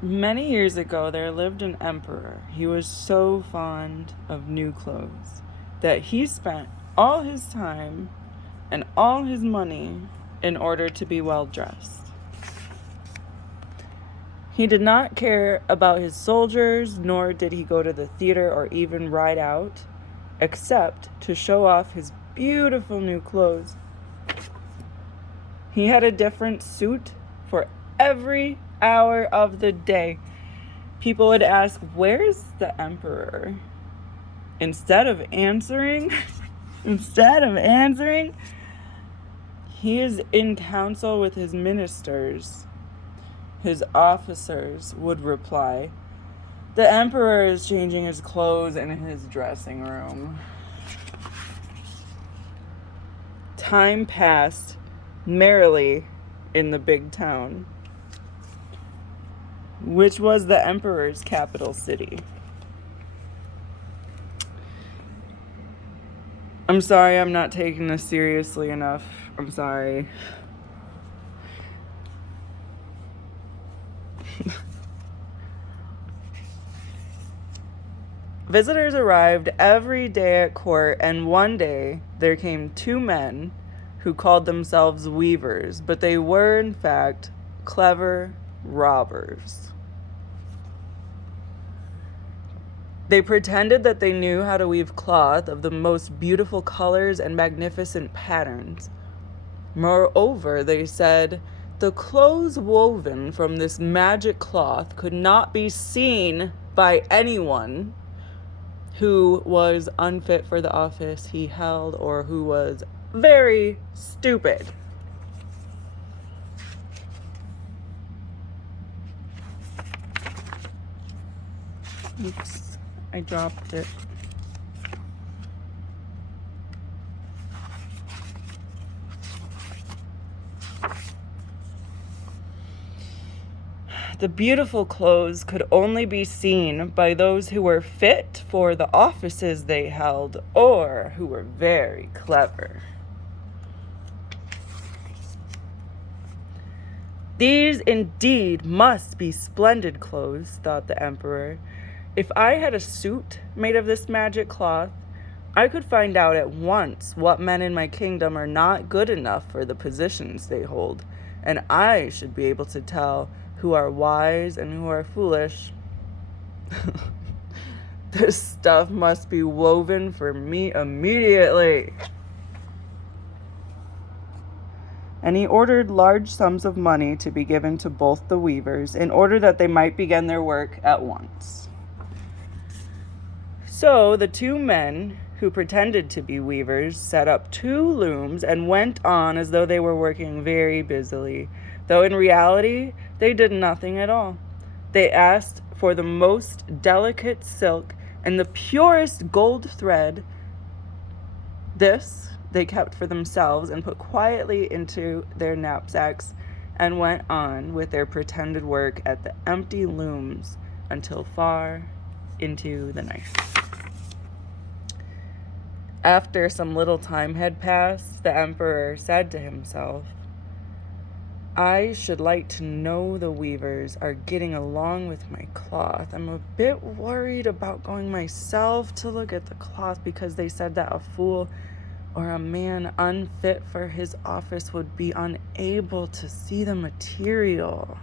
Many years ago, there lived an emperor. He was so fond of new clothes that he spent all his time and all his money in order to be well dressed. He did not care about his soldiers, nor did he go to the theater or even ride out, except to show off his beautiful new clothes. He had a different suit for every hour of the day. People would ask, "Where's the emperor?" Instead of answering, he is in council with his ministers. His officers would reply, "The emperor is changing his clothes in his dressing room." Time passed merrily in the big town, which was the emperor's capital city. I'm sorry, I'm not taking this seriously enough. I'm sorry. Visitors arrived every day at court, and one day there came two men who called themselves weavers, but they were, in fact, clever robbers. They pretended that they knew how to weave cloth of the most beautiful colors and magnificent patterns. Moreover, they said, the clothes woven from this magic cloth could not be seen by anyone who was unfit for the office he held or who was very stupid. Oops, I dropped it. The beautiful clothes could only be seen by those who were fit for the offices they held or who were very clever. These indeed must be splendid clothes, thought the emperor. If I had a suit made of this magic cloth, I could find out at once what men in my kingdom are not good enough for the positions they hold, and I should be able to tell who are wise and who are foolish. This stuff must be woven for me immediately. And he ordered large sums of money to be given to both the weavers in order that they might begin their work at once. So the two men who pretended to be weavers set up two looms and went on as though they were working very busily, though in reality they did nothing at all. They asked for the most delicate silk and the purest gold thread. This they kept for themselves and put quietly into their knapsacks and went on with their pretended work at the empty looms until far into the night. After some little time had passed, the emperor said to himself, I should like to know the weavers are getting along with my cloth. I'm a bit worried about going myself to look at the cloth because they said that a fool or a man unfit for his office would be unable to see the material.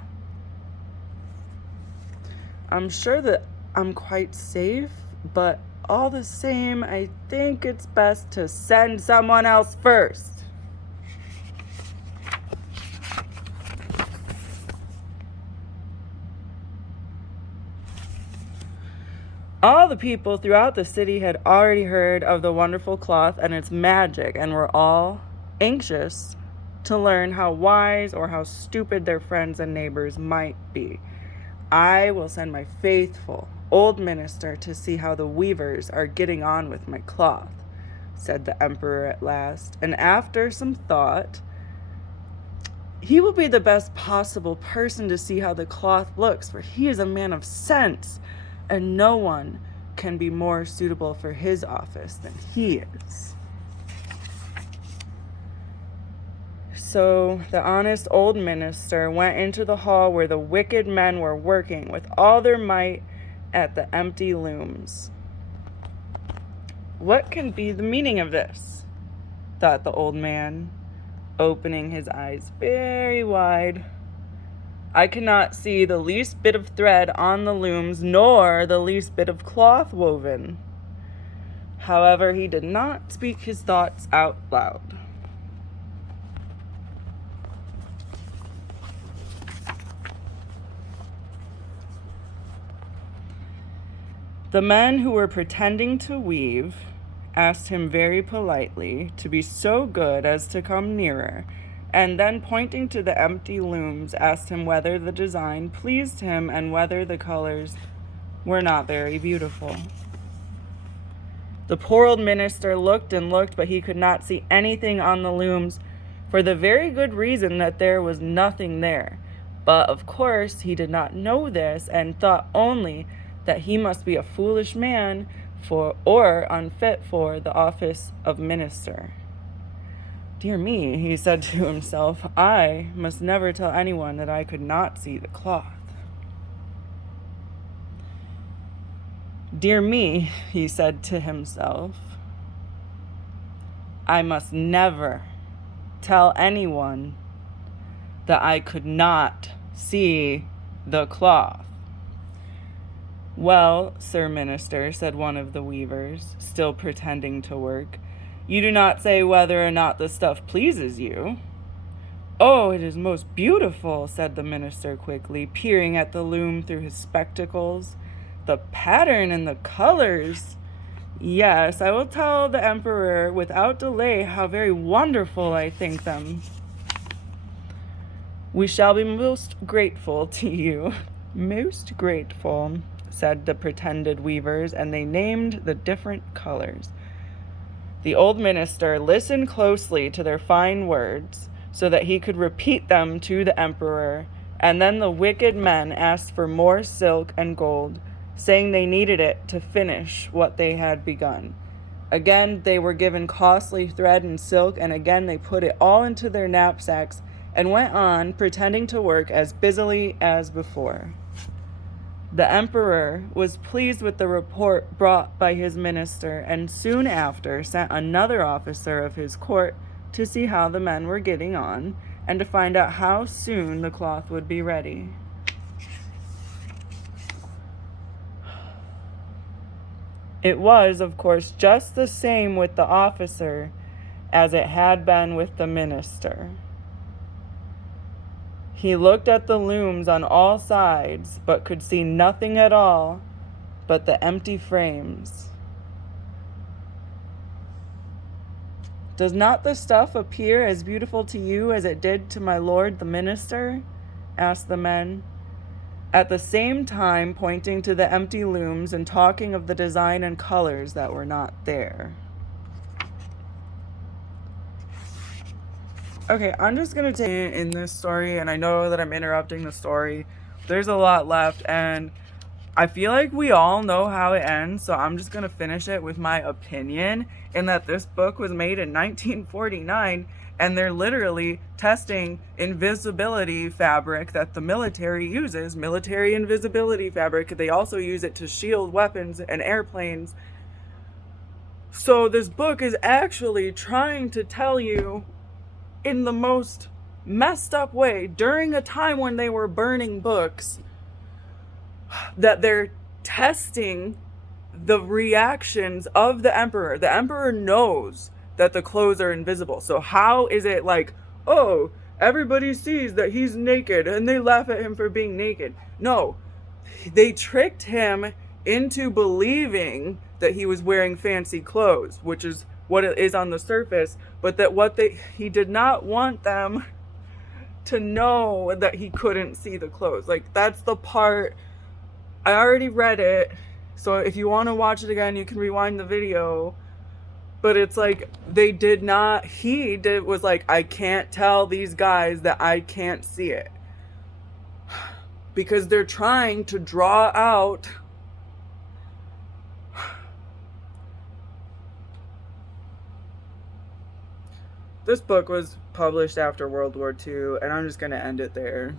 I'm sure that I'm quite safe, but all the same, I think it's best to send someone else first. All the people throughout the city had already heard of the wonderful cloth and its magic and were all anxious to learn how wise or how stupid their friends and neighbors might be. I will send my faithful old minister to see how the weavers are getting on with my cloth, said the emperor at last, and after some thought, he will be the best possible person to see how the cloth looks, for he is a man of sense, and no one can be more suitable for his office than he is. So the honest old minister went into the hall where the wicked men were working with all their might at the empty looms. What can be the meaning of this? Thought the old man, opening his eyes very wide. I cannot see the least bit of thread on the looms, nor the least bit of cloth woven. However, he did not speak his thoughts out loud. The men who were pretending to weave asked him very politely to be so good as to come nearer, and then pointing to the empty looms asked him whether the design pleased him and whether the colors were not very beautiful. The poor old minister looked and looked, but he could not see anything on the looms for the very good reason that there was nothing there. But of course he did not know this and thought only that he must be a foolish man or unfit for the office of minister. Dear me, he said to himself, I must never tell anyone that I could not see the cloth. Dear me, he said to himself, I must never tell anyone that I could not see the cloth. Well, Sir Minister, said one of the weavers, still pretending to work, you do not say whether or not the stuff pleases you. Oh, it is most beautiful, said the minister quickly, peering at the loom through his spectacles. The pattern and the colors. Yes, I will tell the emperor without delay how very wonderful I think them. We shall be most grateful to you. Most grateful, said the pretended weavers, and they named the different colors. The old minister listened closely to their fine words so that he could repeat them to the emperor, and then the wicked men asked for more silk and gold, saying they needed it to finish what they had begun. Again, they were given costly thread and silk, and again they put it all into their knapsacks and went on pretending to work as busily as before. The emperor was pleased with the report brought by his minister, and soon after sent another officer of his court to see how the men were getting on and to find out how soon the cloth would be ready. It was, of course, just the same with the officer as it had been with the minister. He looked at the looms on all sides, but could see nothing at all but the empty frames. Does not the stuff appear as beautiful to you as it did to my lord the minister? Asked the men, at the same time pointing to the empty looms and talking of the design and colors that were not there. Okay, I'm just going to take it in this story, and I know that I'm interrupting the story. There's a lot left, and I feel like we all know how it ends, so I'm just going to finish it with my opinion, in that this book was made in 1949, and they're literally testing invisibility fabric that the military uses, military invisibility fabric. They also use it to shield weapons and airplanes. So this book is actually trying to tell you in the most messed up way, during a time when they were burning books, that they're testing the reactions of the emperor. The emperor knows that the clothes are invisible. So how is it like, oh, everybody sees that he's naked and they laugh at him for being naked? No, they tricked him into believing that he was wearing fancy clothes, which is what it is on the surface, but that he did not want them to know that he couldn't see the clothes. Like, that's the part, I already read it, so if you want to watch it again, you can rewind the video, but it's like, was like, I can't tell these guys that I can't see it, because they're trying to draw out this book was published after World War II, and I'm just going to end it there.